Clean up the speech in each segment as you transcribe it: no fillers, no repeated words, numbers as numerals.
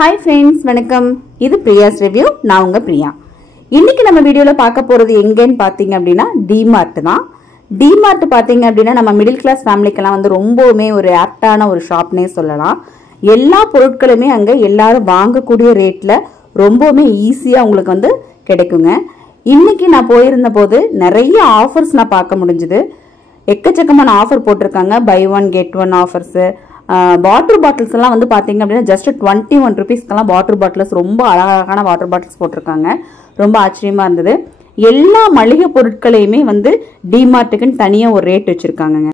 Hi friends, வணக்கம். இது பிரியாஸ் review. நான் உங்க பிரியா. இன்னைக்கு நம்ம வீடியோல பார்க்க போறது எங்கன்னு பாத்தீங்க அப்படினா டிமார்ட் தான். டிமார்ட் பாத்தீங்க அப்படினா நம்ம மிடில் கிளாஸ் ஃபேமிலிக்கெல்லாம் வந்து ரொம்பவே ஒரு ஆப்டான ஒரு ஷாப்னே சொல்லலாம். எல்லா பொருட்களுமே அங்க எல்லாரும் வாங்கக்கூடிய ரேட்ல ரொம்பவே ஈஸியா உங்களுக்கு வந்து கிடைக்குங்க. இன்னைக்கு நான் போயிருந்த போது நிறைய ஆஃபர்ஸ் நான் பார்க்க முடிஞ்சது. எக்கச்சக்கமான ஆஃபர் போட்டிருக்காங்க. Buy one get one offers. Water bottles எல்லாம் வந்து பாத்தீங்க அப்படின்னா ஜஸ்ட் 21 ரூபீஸ்க்கெல்லாம் வாட்டர் பாட்டில்ஸ், ரொம்ப அழகான வாட்டர் பாட்டில்ஸ் போட்டிருக்காங்க. ரொம்ப ஆச்சரியமா இருந்தது. எல்லா மளிகை பொருட்களையுமே வந்து டிமார்ட்டுக்குன்னு தனியா ஒரு ரேட் வச்சிருக்காங்க.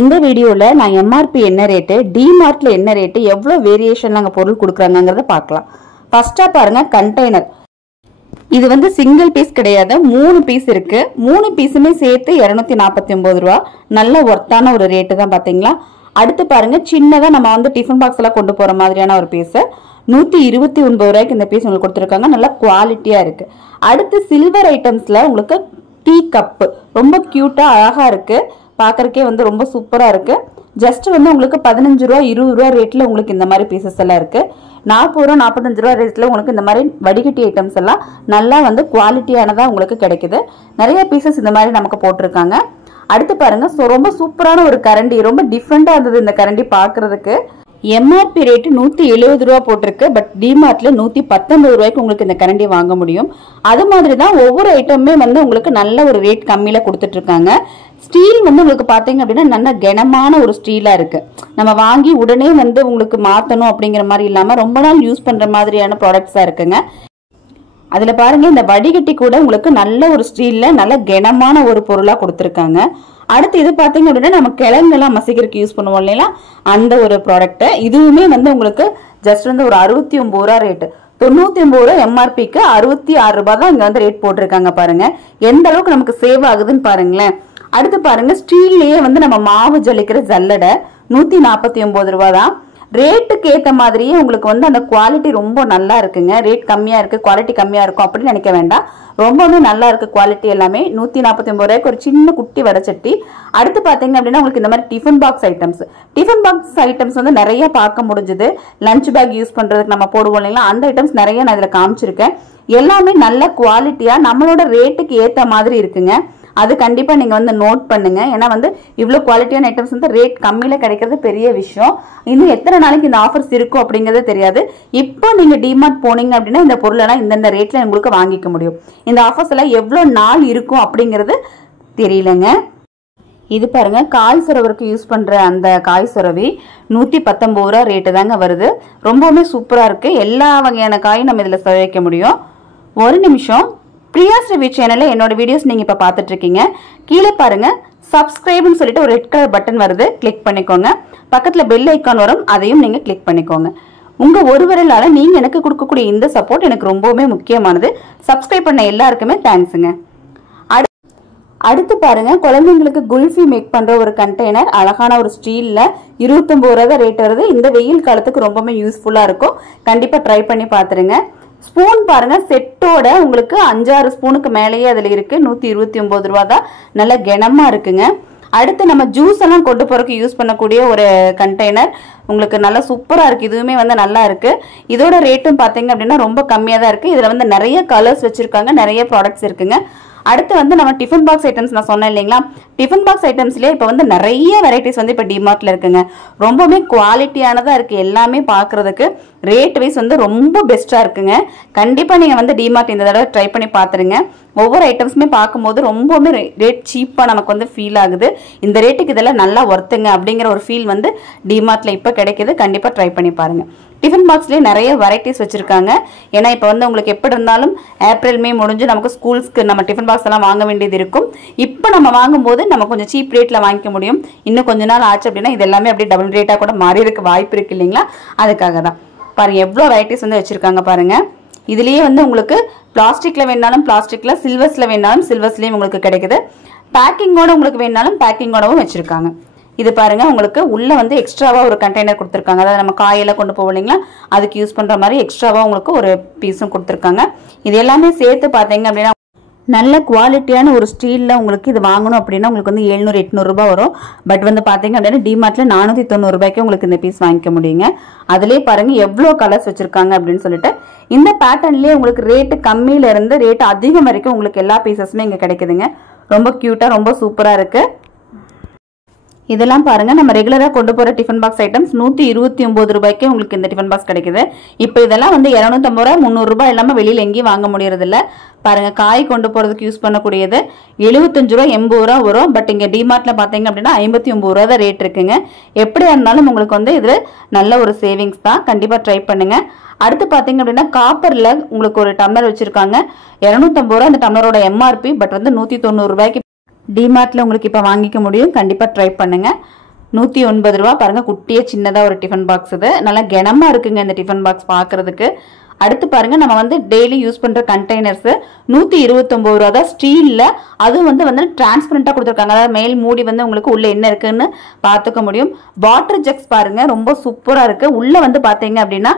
இந்த வீடியோல நான் எம்ஆர்பி என்ன ரேட்டு, டிமார்ட்ல என்ன ரேட்டு, எவ்வளவு வேரியேஷன்ல அங்க பொருள் கொடுக்குறாங்கிறத பார்க்கலாம். ஃபர்ஸ்டா பாருங்க கண்டெய்னர். இது வந்து சிங்கிள் பீஸ் கிடையாது, 3 பீஸ் இருக்கு. 3 பீஸுமே சேர்த்து 249 ரூபா. நல்ல ஒர்த்தான ஒரு ரேட்டு தான் பாத்தீங்களா. அடுத்து பாருங்க சின்னதா நம்ம வந்து டிஃபன் பாக்ஸ் எல்லாம் கொண்டு போற மாதிரியான ஒரு பீஸ் 129 ரூபாய்க்கு இந்த பீஸ் உங்களுக்கு கொடுத்துருக்காங்க. நல்ல குவாலிட்டியா இருக்கு. அடுத்து சில்வர் ஐட்டம்ஸ்ல உங்களுக்கு டீ கப்பு ரொம்ப கியூட்டா அழகா இருக்கு. பாக்குறதுக்கே வந்து ரொம்ப சூப்பரா இருக்கு. ஜஸ்ட் வந்து உங்களுக்கு 15 ரூபா 20 ரூபா ரேட்ல உங்களுக்கு இந்த மாதிரி பீசஸ் எல்லாம் இருக்கு. 40 ரூபா 45 ரூபா ரேட்ல உங்களுக்கு இந்த மாதிரி வடிகட்டி ஐட்டம்ஸ் எல்லாம் நல்லா வந்து குவாலிட்டியானதா உங்களுக்கு கிடைக்குது. நிறைய பீசஸ் இந்த மாதிரி நமக்கு போட்டிருக்காங்க. அடுத்து பாருங்க ரொம்ப சூப்பரான ஒரு கரண்டி, ரொம்ப டிஃப்ரெண்டா இருந்தது இந்த கரண்டி பாக்குறதுக்கு. எம்ஆர்பி ரேட் 170 ரூபா போட்டிருக்கு. பட் டிமார்ட்ல 119 ரூபாய்க்கு உங்களுக்கு இந்த கரண்டி வாங்க முடியும். அது மாதிரிதான் ஒவ்வொரு ஐட்டமுமே வந்து உங்களுக்கு நல்ல ஒரு ரேட் கம்மியில கொடுத்துட்டு இருக்காங்க. ஸ்டீல் வந்து உங்களுக்கு பாத்தீங்க அப்படின்னா நல்ல கனமான ஒரு ஸ்டீலா இருக்கு. நம்ம வாங்கி உடனே வந்து உங்களுக்கு மாத்தணும் அப்படிங்கிற மாதிரி இல்லாம ரொம்ப நாள் யூஸ் பண்ற மாதிரியான ப்ராடக்ட்ஸா இருக்குங்க. அதுல பாருங்க இந்த வடிகட்டி கூட உங்களுக்கு நல்ல ஒரு ஸ்டீல்ல நல்ல கனமான ஒரு பொருளா கொடுத்துருக்காங்க. அடுத்து இது பாத்தீங்க அப்படின்னா நம்ம கிழங்கெல்லாம் மசிக்கிறதுக்கு யூஸ் பண்ணுவோம் இல்லையா, அந்த ஒரு ப்ராடக்ட். இதுவுமே வந்து உங்களுக்கு ஜஸ்ட் வந்து ஒரு 69 ரூபா ரேட்டு. 99 ரூபா எம்ஆர்பிக்கு 66 ரூபாய் தான் இங்க வந்து ரேட் போட்டிருக்காங்க. பாருங்க எந்த அளவுக்கு நமக்கு சேவ் ஆகுதுன்னு பாருங்களேன். அடுத்து பாருங்க ஸ்டீல்லயே வந்து நம்ம மாவு ஜலிக்கிற ஜல்லடை 149 ரூபாய் தான். ரேட்டுக்கு ஏத்த மாதிரியே உங்களுக்கு வந்து அந்த குவாலிட்டி ரொம்ப நல்லா இருக்குங்க. ரேட் கம்மியா இருக்கு, குவாலிட்டி கம்மியா இருக்கும் அப்படின்னு நினைக்க வேண்டாம். ரொம்பவே நல்லா இருக்கு குவாலிட்டி எல்லாமே. 149 ரூபாய்க்கு ஒரு சின்ன குட்டி வடச்சட்டி. அடுத்து பாத்தீங்க அப்படின்னா உங்களுக்கு இந்த மாதிரி டிஃபன் பாக்ஸ் ஐட்டம்ஸ் வந்து நிறைய பார்க்க முடிஞ்சது. லஞ்ச் பேக் யூஸ் பண்றதுக்கு நம்ம போடுவோம் இல்லைங்களா, அந்த ஐட்டம்ஸ் நிறைய நான் இதுல காமிச்சிருக்கேன். எல்லாமே நல்ல குவாலிட்டியா நம்மளோட ரேட்டுக்கு ஏத்த மாதிரி இருக்குங்க. அது கண்டிப்பா நீங்க வந்து நோட் பண்ணுங்க. ஏன்னா வந்து இவ்வளவு குவாலிட்டியான ஐட்டம்ஸ் வந்து ரேட் கம்மியில கிடைக்கிறது பெரிய விஷயம். இன்னும் எத்தனை நாளைக்கு இந்த ஆஃபர்ஸ் இருக்கும் அப்படிங்கிறது தெரியாது. இப்போ நீங்க டிமார்ட் போனீங்க அப்படின்னா இந்த பொருள் எல்லாம் இந்த ரேட்ல உங்களுக்கு வாங்கிக்க முடியும். இந்த ஆஃபர்ஸ் எல்லாம் எவ்வளவு நாள் இருக்கும் அப்படிங்கிறது தெரியலங்க. இது பாருங்க காய் சுரவருக்கு யூஸ் பண்ற அந்த காய் சுரவி 119 ரூபா ரேட்டு தாங்க வருது. ரொம்பவுமே சூப்பரா இருக்கு. எல்லா வகையான காயும் நம்ம இதுல சுவைக்க முடியும். ஒரு நிமிஷம், பிரியாஸ் ரிவ்யூ சேனல்ல என்னோட வீடியோஸ் நீங்க இப்ப பாத்துட்டு இருக்கீங்க. கீழே பாருங்க சப்ஸ்கிரைப்னு சொல்லிட்டு ஒரு ரெட் கலர் பட்டன் வருது, கிளிக் பண்ணிக்கோங்க. பக்கத்துல பெல் ஐக்கான் வரும், அதையும் நீங்க கிளிக் பண்ணிக்கோங்க. உங்க ஒரு விரலால நீங்க எனக்கு கொடுக்கக்கூடிய இந்த சப்போர்ட் எனக்கு ரொம்பவே முக்கியமானது. சப்ஸ்கிரைப் பண்ண எல்லாருக்குமே தேங்க்ஸுங்க. அடுத்து பாருங்க குழந்தைங்களுக்கு குல்ஃபி மேக் பண்ற ஒரு கண்டெய்னர், அழகான ஒரு ஸ்டீல்ல 29 ரூபா ரேட் வருது. இந்த வெயில் காலத்துக்கு ரொம்பவே யூஸ்ஃபுல்லா இருக்கும். கண்டிப்பா ட்ரை பண்ணி பாத்துருங்க. ஸ்பூன் பாருங்க செட்டோட உங்களுக்கு 5-6 ஸ்பூனுக்கு மேலேயே அதுல இருக்கு. 129 ரூபா தான். நல்ல கனமா இருக்குங்க. அடுத்து நம்ம ஜூஸ் எல்லாம் கொண்டு போறதுக்கு யூஸ் பண்ணக்கூடிய ஒரு கண்டெய்னர் உங்களுக்கு நல்லா சூப்பரா இருக்கு. இதுவுமே வந்து நல்லா இருக்கு. இதோட ரேட்டும் பாத்தீங்க அப்படின்னா ரொம்ப கம்மியா தான் இருக்கு. இதுல வந்து நிறைய கலர்ஸ் வச்சிருக்காங்க, நிறைய ப்ராடக்ட்ஸ் இருக்குங்க. அடுத்து வந்து நம்ம டிஃபன் பாக்ஸ் ஐட்டம்ஸ் நான் சொன்னேன் இல்லைங்களா, டிஃபன் பாக்ஸ் ஐட்டம்ஸ்லயே இப்போ வந்து நிறைய வெரைட்டிஸ் வந்து இப்போ டிமார்ட்ல இருக்குங்க. ரொம்பவே குவாலிட்டியானதா இருக்கு. எல்லாமே பாக்குறதுக்கு ரேட் வைஸ் வந்து ரொம்ப பெஸ்டா இருக்குங்க. கண்டிப்பா நீங்க வந்து டிமார்ட் இந்த தடவை ட்ரை பண்ணி பாத்துருங்க. ஒவ்வொரு ஐட்டம்ஸுமே பார்க்கும்போது ரொம்பவுமே ரேட் சீப்பா நமக்கு வந்து ஃபீல் ஆகுது. இந்த ரேட்டுக்கு இதெல்லாம் நல்லா ஒர்த்துங்க அப்படிங்கிற ஒரு ஃபீல் வந்து டிமார்ட்ல இப்ப கிடைக்குது. கண்டிப்பா ட்ரை பண்ணி பாருங்க. டிஃபன் பாக்ஸ்லயே நிறைய வெரைட்டிஸ் வச்சிருக்காங்க. ஏன்னா இப்ப வந்து உங்களுக்கு எப்படி இருந்தாலும் ஏப்ரல் மே முடிஞ்சு நமக்கு ஸ்கூல்ஸ்க்கு நம்ம டிஃபன் பாக்ஸ் எல்லாம் வாங்க வேண்டியது இருக்கும். இப்ப நம்ம வாங்கும் போது நம்ம கொஞ்சம் சீப் ரேட்ல வாங்கிக்க முடியும். இன்னும் கொஞ்ச நாள் ஆச்சு அப்படின்னா இது எல்லாமே அப்படியே டபுள் ரேட்டா கூட மாறி இருக்க வாய்ப்பு இருக்கு இல்லைங்களா, அதுக்காக தான். பாருங்க எவ்வளவு வெரைட்டிஸ் வந்து வச்சிருக்காங்க பாருங்க. இதுலயே வந்து உங்களுக்கு பிளாஸ்டிக்ல வேணாலும் பிளாஸ்டிக்ல, சில்வர்ஸ்ல வேணாலும் சில்வர்ஸ்லயும் உங்களுக்கு கிடைக்குது. பேக்கிங்கோட உங்களுக்கு வேணாலும் பேக்கிங்கோடவும் வச்சிருக்காங்க. இது பாருங்க உங்களுக்கு உள்ள வந்து எக்ஸ்ட்ராவா ஒரு கண்டெய்னர் கொடுத்துருக்காங்க. அதாவது நம்ம காயெல்லாம் கொண்டு போவோம் இல்லைங்களா, அதுக்கு யூஸ் பண்ற மாதிரி எக்ஸ்ட்ராவா உங்களுக்கு ஒரு பீஸும் கொடுத்துருக்காங்க. இது எல்லாமே சேர்த்து பாத்தீங்க அப்படின்னா நல்ல குவாலிட்டியான ஒரு ஸ்டீல்ல உங்களுக்கு இது வாங்கணும் அப்படின்னா உங்களுக்கு வந்து 700-800 ரூபாய் வரும். பட் வந்து பாத்தீங்க அப்படின்னா டிமார்ட்ல 490 ரூபாய்க்கு உங்களுக்கு இந்த பீஸ் வாங்கிக்க முடியுங்க. அதுலயே பாருங்க எவ்வளவு கலர்ஸ் வச்சிருக்காங்க அப்படின்னு சொல்லிட்டு. இந்த பேட்டர்ன்லயே உங்களுக்கு ரேட் கம்மியில இருந்து ரேட் அதிகம் வரைக்கும் உங்களுக்கு எல்லா பீசஸுமே இங்க கிடைக்குதுங்க. ரொம்ப கியூட்டா ரொம்ப சூப்பரா இருக்கு. இதெல்லாம் பாருங்க நம்ம ரெகுலரா கொண்டு போற டிஃபன் பாக்ஸ் ஐட்டம்ஸ் 129 ரூபாய்க்கு உங்களுக்கு இந்த டிஃபன் பாக்ஸ் கிடைக்குது. இப்போ இதெல்லாம் வந்து 250 ரூபாய் 300 ரூபாய் இல்லாம வெளியில எங்கேயும் வாங்க முடியறது இல்ல. பாருங்க காய் கொண்டு போறதுக்கு யூஸ் பண்ணக்கூடியது 75 ரூபாய் 80 ரூபாய் வரும். பட் இங்க டிமார்ட்ல பாத்தீங்க அப்படின்னா 59 ரூபாய் தான் ரேட் இருக்குங்க. எப்படியா இருந்தாலும் உங்களுக்கு வந்து இது நல்ல ஒரு சேவிங்ஸ் தான். கண்டிப்பா ட்ரை பண்ணுங்க. அடுத்து பாத்தீங்க அப்படின்னா காப்பர்ல உங்களுக்கு ஒரு டம்ளர் வச்சிருக்காங்க 250 ரூபாய் அந்த டம்ளரோட எம்ஆர்பி. பட் வந்து 190 ரூபாய்க்கு டிமார்ட்ல உங்களுக்கு இப்ப வாங்கிக்க முடியும். கண்டிப்பா ட்ரை பண்ணுங்க. 109 ரூபாய் பாருங்க குட்டிய சின்னதா ஒரு டிஃபன் பாக்ஸ். இது நல்லா கனமா இருக்குங்க இந்த டிஃபன் பாக்ஸ் பாக்குறதுக்கு. அடுத்து பாருங்க நம்ம வந்து டெய்லி யூஸ் பண்ற கண்டெய்னர்ஸ் 129 ரூபாய் தான் ஸ்டீல்ல. அதுவும் வந்து டிரான்ஸ்பரண்டா கொடுத்துருக்காங்க. அதாவது மேல் மூடி வந்து உங்களுக்கு உள்ள என்ன இருக்குன்னு பாத்துக்க முடியும். வாட்டர் ஜக்ஸ் பாருங்க ரொம்ப சூப்பரா இருக்கு. உள்ள வந்து பாத்தீங்க அப்படின்னா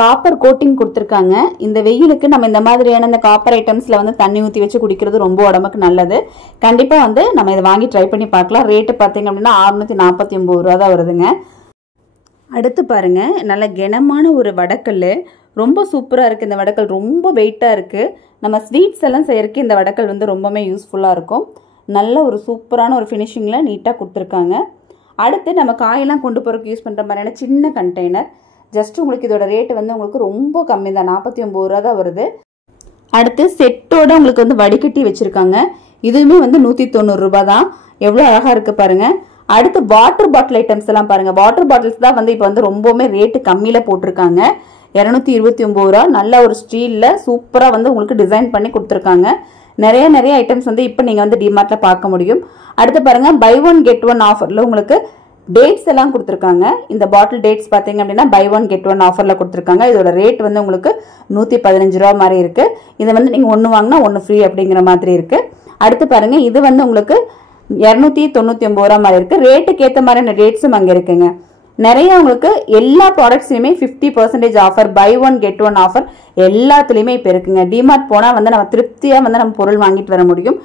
காப்பர் கோட்டிங் கொடுத்துருக்காங்க. இந்த வெயிலுக்கு நம்ம இந்த மாதிரியான இந்த காப்பர் ஐட்டம்ஸ்ல வந்து தண்ணி ஊற்றி வச்சு குடிக்கிறது ரொம்ப உடம்புக்கு நல்லது. கண்டிப்பா வந்து நம்ம இதை வாங்கி ட்ரை பண்ணி பார்க்கலாம். ரேட்டு பார்த்தீங்க அப்படின்னா 649 ரூபா தான் வருதுங்க. அடுத்து பாருங்க நல்ல கனமான ஒரு வடக்கல். ரொம்ப சூப்பரா இருக்கு. இந்த வடக்கல் ரொம்ப வெயிட்டா இருக்கு. நம்ம ஸ்வீட்ஸ் எல்லாம் செய்யறதுக்கு இந்த வடக்கல் வந்து ரொம்பவே யூஸ்ஃபுல்லா இருக்கும். நல்ல ஒரு சூப்பரான ஒரு ஃபினிஷிங்ல நீட்டா கொடுத்துருக்காங்க. அடுத்து நம்ம காயெல்லாம் கொண்டு போறதுக்கு யூஸ் பண்ற மாதிரியான சின்ன கண்டெய்னர். ஜஸ்ட் உங்களுக்கு இதோட ரேட் வந்து உங்களுக்கு ரொம்ப கம்மி தான். 49 ரூபா தான் வருது. அடுத்து செட்டோட உங்களுக்கு வந்து வடிகட்டி வச்சிருக்காங்க. இதுவுமே வந்து 190 ரூபாய் தான். எவ்வளவு அழகா இருக்கு பாருங்க. அடுத்து வாட்டர் பாட்டில் ஐட்டம்ஸ் எல்லாம் பாருங்க. வாட்டர் பாட்டில்ஸ் தான் வந்து இப்போ வந்து ரொம்பவுமே ரேட்டு கம்மியில போட்டிருக்காங்க. 229 ரூபா. நல்ல ஒரு ஸ்டீல்ல சூப்பரா வந்து உங்களுக்கு டிசைன் பண்ணி கொடுத்துருக்காங்க. நிறைய ஐட்டம்ஸ் வந்து இப்போ நீங்க வந்து டிமார்ட்ல பார்க்க முடியும். அடுத்து பாருங்க பை ஒன் கெட் ஒன் ஆஃபர்ல உங்களுக்கு டேட்ஸ் எல்லாம் கொடுத்துருக்காங்க. இந்த பாட்டில் டேட்ஸ் பாத்தீங்க அப்படின்னா பை ஒன் கெட் ஒன் ஆஃபர்ல கொடுத்துருக்காங்க. இதோட ரேட் வந்து உங்களுக்கு 115 ரூபா மாதிரி இருக்கு. இதை வந்து நீங்க ஒன்னு வாங்கினா ஒன்னு ஃப்ரீ அப்படிங்கிற மாதிரி இருக்கு. அடுத்து பாருங்க இது வந்து உங்களுக்கு 299 ரூபா மாதிரி இருக்கு. ரேட்டுக்கு ஏற்ற மாதிரியான டேட்ஸும் அங்க இருக்குங்க. நிறைய உங்களுக்கு எல்லா ப்ராடக்ட்ஸ்லயுமே 50% offer, buy one get one offer எல்லாத்துலயுமே இப்ப இருக்குங்க. டிமார்ட் போனா வந்து நம்ம திருப்தியா வந்து நம்ம பொருள் வாங்கிட்டு வர முடியும்.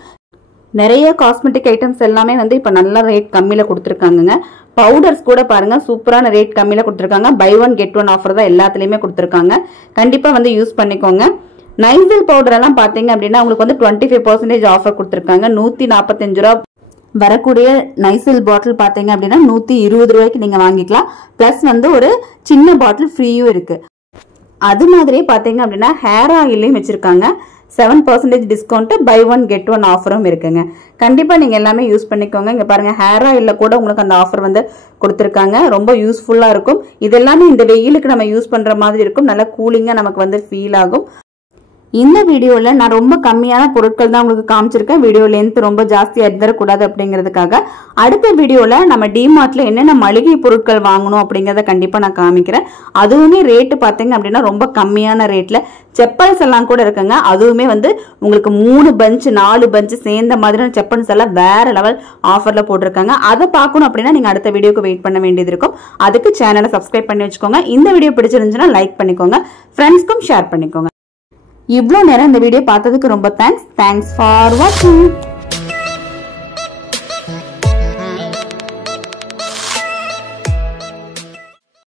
நிறைய காஸ்மெட்டிக் ஐட்டம்ஸ் எல்லாமே வந்து இப்ப நல்ல ரேட் கம்மியில கொடுத்துருக்காங்க. பவுடர்ஸ் கூட பாருங்க சூப்பரான ரேட் கம்மியில கொடுத்துருக்காங்க. Buy one get one offer தான் எல்லாத்துலயுமே கொடுத்துருக்காங்க. கண்டிப்பா வந்து யூஸ் பண்ணிக்கோங்க. நைசில் பவுடர் எல்லாம் பாத்தீங்க அப்படின்னா உங்களுக்கு வந்து 25% ஆஃபர் கொடுத்துருக்காங்க. 145 ரூபா வரக்கூடிய நைசில் பாட்டில் பாத்தீங்க அப்படின்னா 120 ரூபாய்க்கு நீங்க வாங்கிக்கலாம். பிளஸ் வந்து ஒரு சின்ன பாட்டில் ஃப்ரீயும் இருக்கு. அது மாதிரியே பாத்தீங்க அப்படின்னா ஹேர் ஆயிலையும் வச்சிருக்காங்க. 7% discount, buy one get one ஆஃபரும் இருக்குங்க. கண்டிப்பா நீங்க எல்லாமே யூஸ் பண்ணிக்கோங்க. இங்க பாருங்க ஹேர் ஆயில்ல கூட உங்களுக்கு அந்த ஆஃபர் வந்து கொடுத்துருக்காங்க. ரொம்ப யூஸ்ஃபுல்லா இருக்கும். இதெல்லாமே இந்த வெயிலுக்கு நம்ம யூஸ் பண்ற மாதிரி இருக்கும். நல்லா கூலிங்கா நமக்கு வந்து ஃபீல் ஆகும். இந்த வீடியோல நான் ரொம்ப கம்மியான பொருட்கள் தான் உங்களுக்கு காமிச்சிருக்கேன். வீடியோ லென்த் ரொம்ப ஜாஸ்தியா இருந்துடக்கூடாது அப்படிங்கிறதுக்காக அடுத்த வீடியோல நம்ம டிமார்ட்ல என்னென்ன மளிகை பொருட்கள் வாங்கணும் அப்படிங்கறத கண்டிப்பா நான் காமிக்கிறேன். அதுவுமே ரேட்டு பாத்தீங்க அப்படின்னா ரொம்ப கம்மியான ரேட்ல செப்பல்ஸ் எல்லாம் கூட இருக்குங்க. அதுவுமே வந்து உங்களுக்கு 3 பஞ்ச் 4 பஞ்ச் சேர்ந்த மாதிரியான செப்பல்ஸ் எல்லாம் வேற லெவல் ஆஃபர்ல போட்டிருக்காங்க. அதை பார்க்கணும் அப்படின்னா நீங்க அடுத்த வீடியோக்கு வெயிட் பண்ண வேண்டியது இருக்கும். அதுக்கு சேனலை சப்ஸ்கிரைப் பண்ணி வச்சுக்கோங்க. இந்த வீடியோ பிடிச்சிருந்துச்சுன்னா லைக் பண்ணிக்கோங்க. ஃப்ரெண்ட்ஸ்க்கும் ஷேர் பண்ணிக்கோங்க. இவ்வளோ நேரம் இந்த வீடியோ பார்த்ததுக்கு ரொம்ப தேங்க்ஸ் ஃபார் வாட்சிங்.